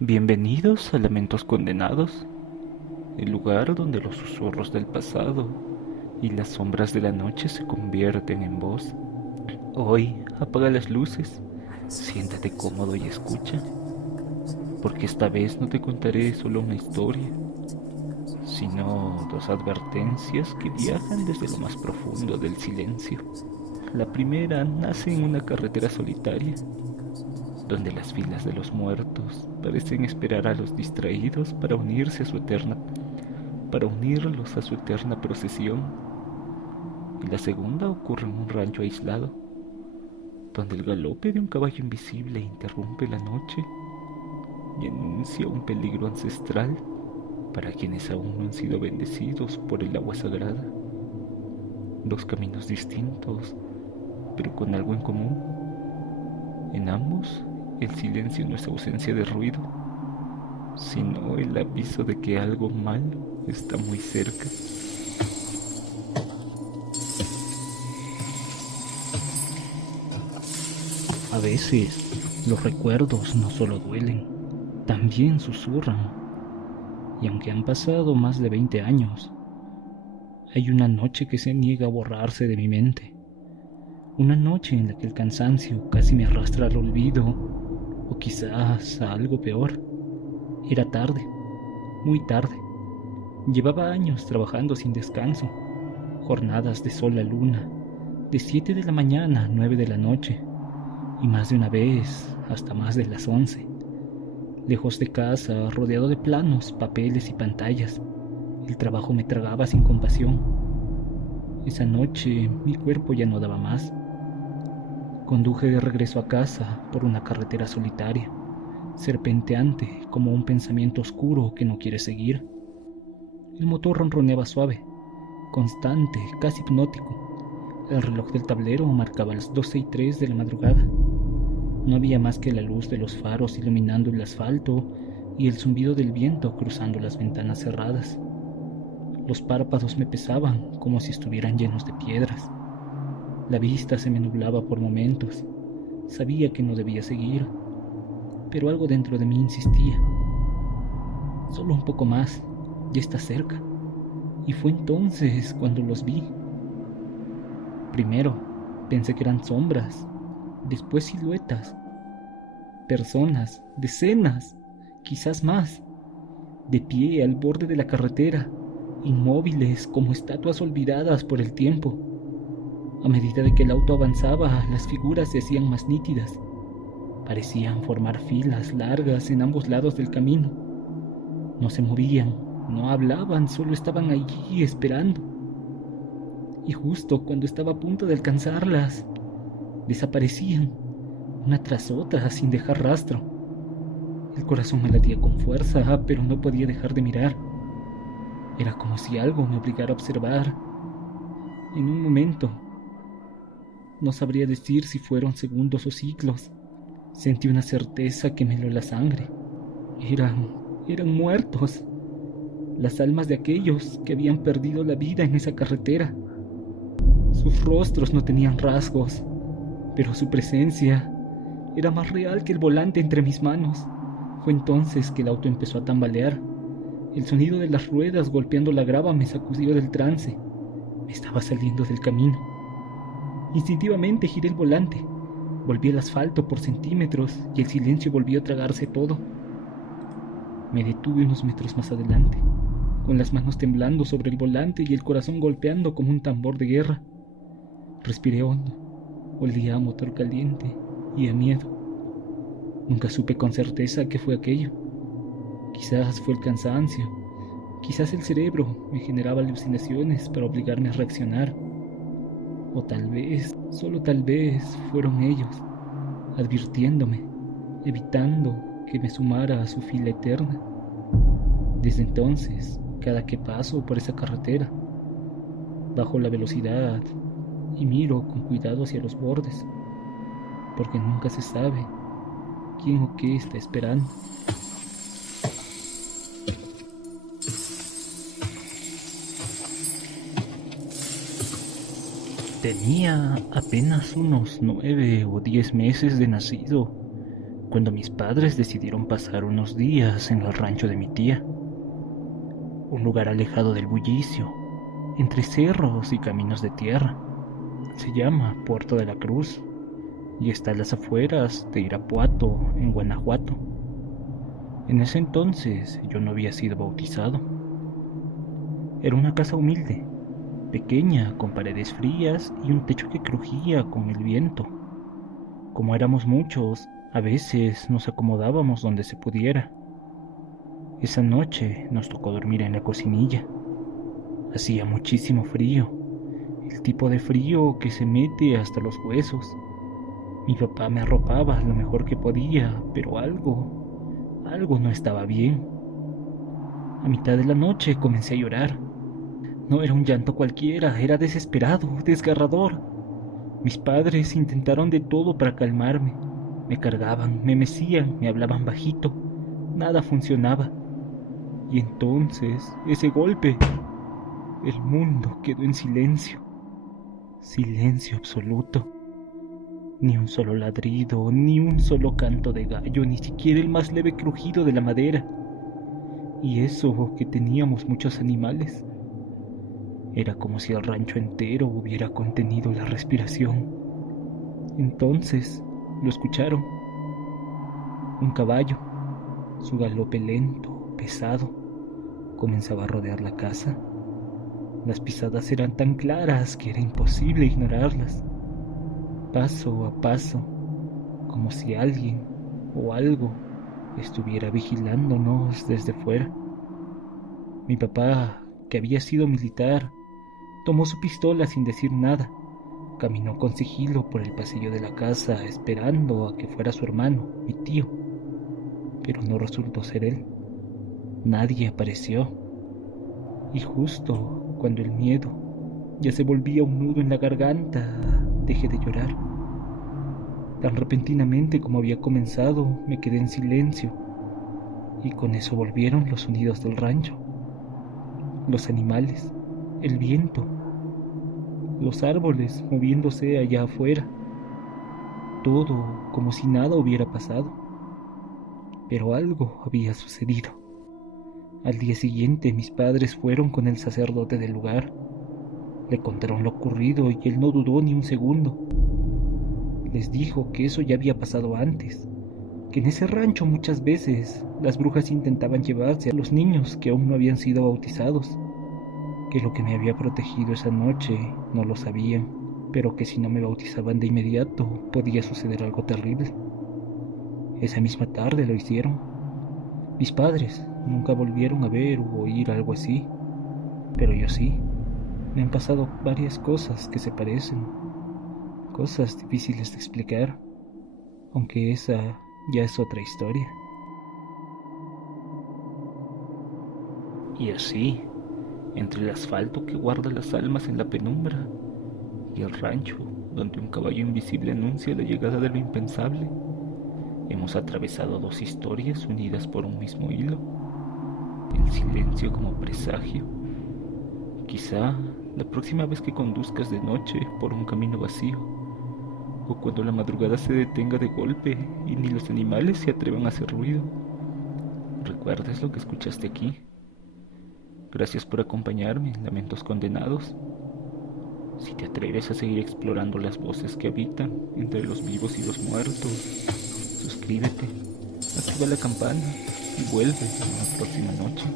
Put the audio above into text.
Bienvenidos a Lamentos Condenados, el lugar donde los susurros del pasado y las sombras de la noche se convierten en voz. Hoy apaga las luces, siéntate cómodo y escucha, porque esta vez no te contaré solo una historia, sino dos advertencias que viajan desde lo más profundo del silencio. La primera nace en una carretera solitaria, donde las filas de los muertos parecen esperar a los distraídos para unirlos a su eterna procesión. Y la segunda ocurre en un rancho aislado, donde el galope de un caballo invisible interrumpe la noche y anuncia un peligro ancestral para quienes aún no han sido bendecidos por el agua sagrada. Dos caminos distintos, pero con algo en común. En ambos, el silencio no es ausencia de ruido, sino el aviso de que algo malo está muy cerca. A veces, los recuerdos no solo duelen, también susurran. Y aunque han pasado más de 20 años, hay una noche que se niega a borrarse de mi mente. Una noche en la que el cansancio casi me arrastra al olvido, o quizás a algo peor. Era tarde, muy tarde. Llevaba años trabajando sin descanso, jornadas de sol a luna, de 7 de la mañana a 9 de la noche, y más de una vez hasta más de las 11. Lejos de casa, rodeado de planos, papeles y pantallas, el trabajo me tragaba sin compasión. Esa noche mi cuerpo ya no daba más. Conduje de regreso a casa por una carretera solitaria, serpenteante como un pensamiento oscuro que no quiere seguir. El motor ronroneaba suave, constante, casi hipnótico. El reloj del tablero marcaba las 12:03 de la madrugada. No había más que la luz de los faros iluminando el asfalto y el zumbido del viento cruzando las ventanas cerradas. Los párpados me pesaban como si estuvieran llenos de piedras. La vista se me nublaba por momentos. Sabía que no debía seguir, pero algo dentro de mí insistía. Solo un poco más, ya está cerca. Y fue entonces cuando los vi. Primero, pensé que eran sombras, después siluetas, personas, decenas, quizás más, de pie al borde de la carretera, inmóviles como estatuas olvidadas por el tiempo. A medida de que el auto avanzaba, las figuras se hacían más nítidas. Parecían formar filas largas en ambos lados del camino. No se movían, no hablaban, solo estaban allí esperando. Y justo cuando estaba a punto de alcanzarlas, desaparecían, una tras otra, sin dejar rastro. El corazón me latía con fuerza, pero no podía dejar de mirar. Era como si algo me obligara a observar. En un momento, no sabría decir si fueron segundos o siglos, sentí una certeza que me heló la sangre. Eran muertos. Las almas de aquellos que habían perdido la vida en esa carretera. Sus rostros no tenían rasgos, pero su presencia era más real que el volante entre mis manos. Fue entonces que el auto empezó a tambalear. El sonido de las ruedas golpeando la grava me sacudió del trance. Me estaba saliendo del camino. Instintivamente giré el volante. Volví al asfalto por centímetros y el silencio volvió a tragarse todo. Me detuve unos metros más adelante, con las manos temblando sobre el volante y el corazón golpeando como un tambor de guerra. Respiré hondo. Olía a motor caliente y a miedo. Nunca supe con certeza qué fue aquello. Quizás fue el cansancio, quizás el cerebro me generaba alucinaciones para obligarme a reaccionar. O tal vez, solo tal vez, fueron ellos, advirtiéndome, evitando que me sumara a su fila eterna. Desde entonces, cada que paso por esa carretera, bajo la velocidad y miro con cuidado hacia los bordes, porque nunca se sabe quién o qué está esperando. Tenía apenas unos 9 o 10 meses de nacido cuando mis padres decidieron pasar unos días en el rancho de mi tía, un lugar alejado del bullicio, entre cerros y caminos de tierra. Se llama Puerto de la Cruz y está a las afueras de Irapuato, en Guanajuato. En ese entonces yo no había sido bautizado. Era una casa humilde, pequeña, con paredes frías y un techo que crujía con el viento. Como éramos muchos, a veces nos acomodábamos donde se pudiera. Esa noche nos tocó dormir en la cocinilla. Hacía muchísimo frío, el tipo de frío que se mete hasta los huesos. Mi papá me arropaba lo mejor que podía, pero algo no estaba bien. A mitad de la noche comencé a llorar. No era un llanto cualquiera, era desesperado, desgarrador. Mis padres intentaron de todo para calmarme. Me cargaban, me mecían, me hablaban bajito. Nada funcionaba. Y entonces, ese golpe, el mundo quedó en silencio. Silencio absoluto. Ni un solo ladrido, ni un solo canto de gallo, ni siquiera el más leve crujido de la madera. Y eso que teníamos muchos animales. Era como si el rancho entero hubiera contenido la respiración. Entonces lo escucharon. Un caballo, su galope lento, pesado, comenzaba a rodear la casa. Las pisadas eran tan claras que era imposible ignorarlas. Paso a paso, como si alguien o algo estuviera vigilándonos desde fuera. Mi papá, que había sido militar, tomó su pistola sin decir nada. Caminó con sigilo por el pasillo de la casa esperando a que fuera su hermano, mi tío. Pero no resultó ser él. Nadie apareció. Y justo cuando el miedo ya se volvía un nudo en la garganta, dejé de llorar. Tan repentinamente como había comenzado, me quedé en silencio. Y con eso volvieron los sonidos del rancho. Los animales, el viento, los árboles moviéndose allá afuera. Todo como si nada hubiera pasado. Pero algo había sucedido. Al día siguiente mis padres fueron con el sacerdote del lugar. Le contaron lo ocurrido y él no dudó ni un segundo. Les dijo que eso ya había pasado antes, que en ese rancho muchas veces las brujas intentaban llevarse a los niños que aún no habían sido bautizados, que lo que me había protegido esa noche no lo sabían, pero que si no me bautizaban de inmediato podía suceder algo terrible. Esa misma tarde lo hicieron. Mis padres nunca volvieron a ver u oír algo así, pero yo sí. Me han pasado varias cosas que se parecen, cosas difíciles de explicar, aunque esa ya es otra historia. Y así, entre el asfalto que guarda las almas en la penumbra y el rancho donde un caballo invisible anuncia la llegada de lo impensable, hemos atravesado dos historias unidas por un mismo hilo, el silencio como presagio. Quizá la próxima vez que conduzcas de noche por un camino vacío, o cuando la madrugada se detenga de golpe y ni los animales se atrevan a hacer ruido, recuerdes lo que escuchaste aquí. Gracias por acompañarme en Lamentos Condenados. Si te atreves a seguir explorando las voces que habitan entre los vivos y los muertos, suscríbete, activa la campana y vuelve en la próxima noche.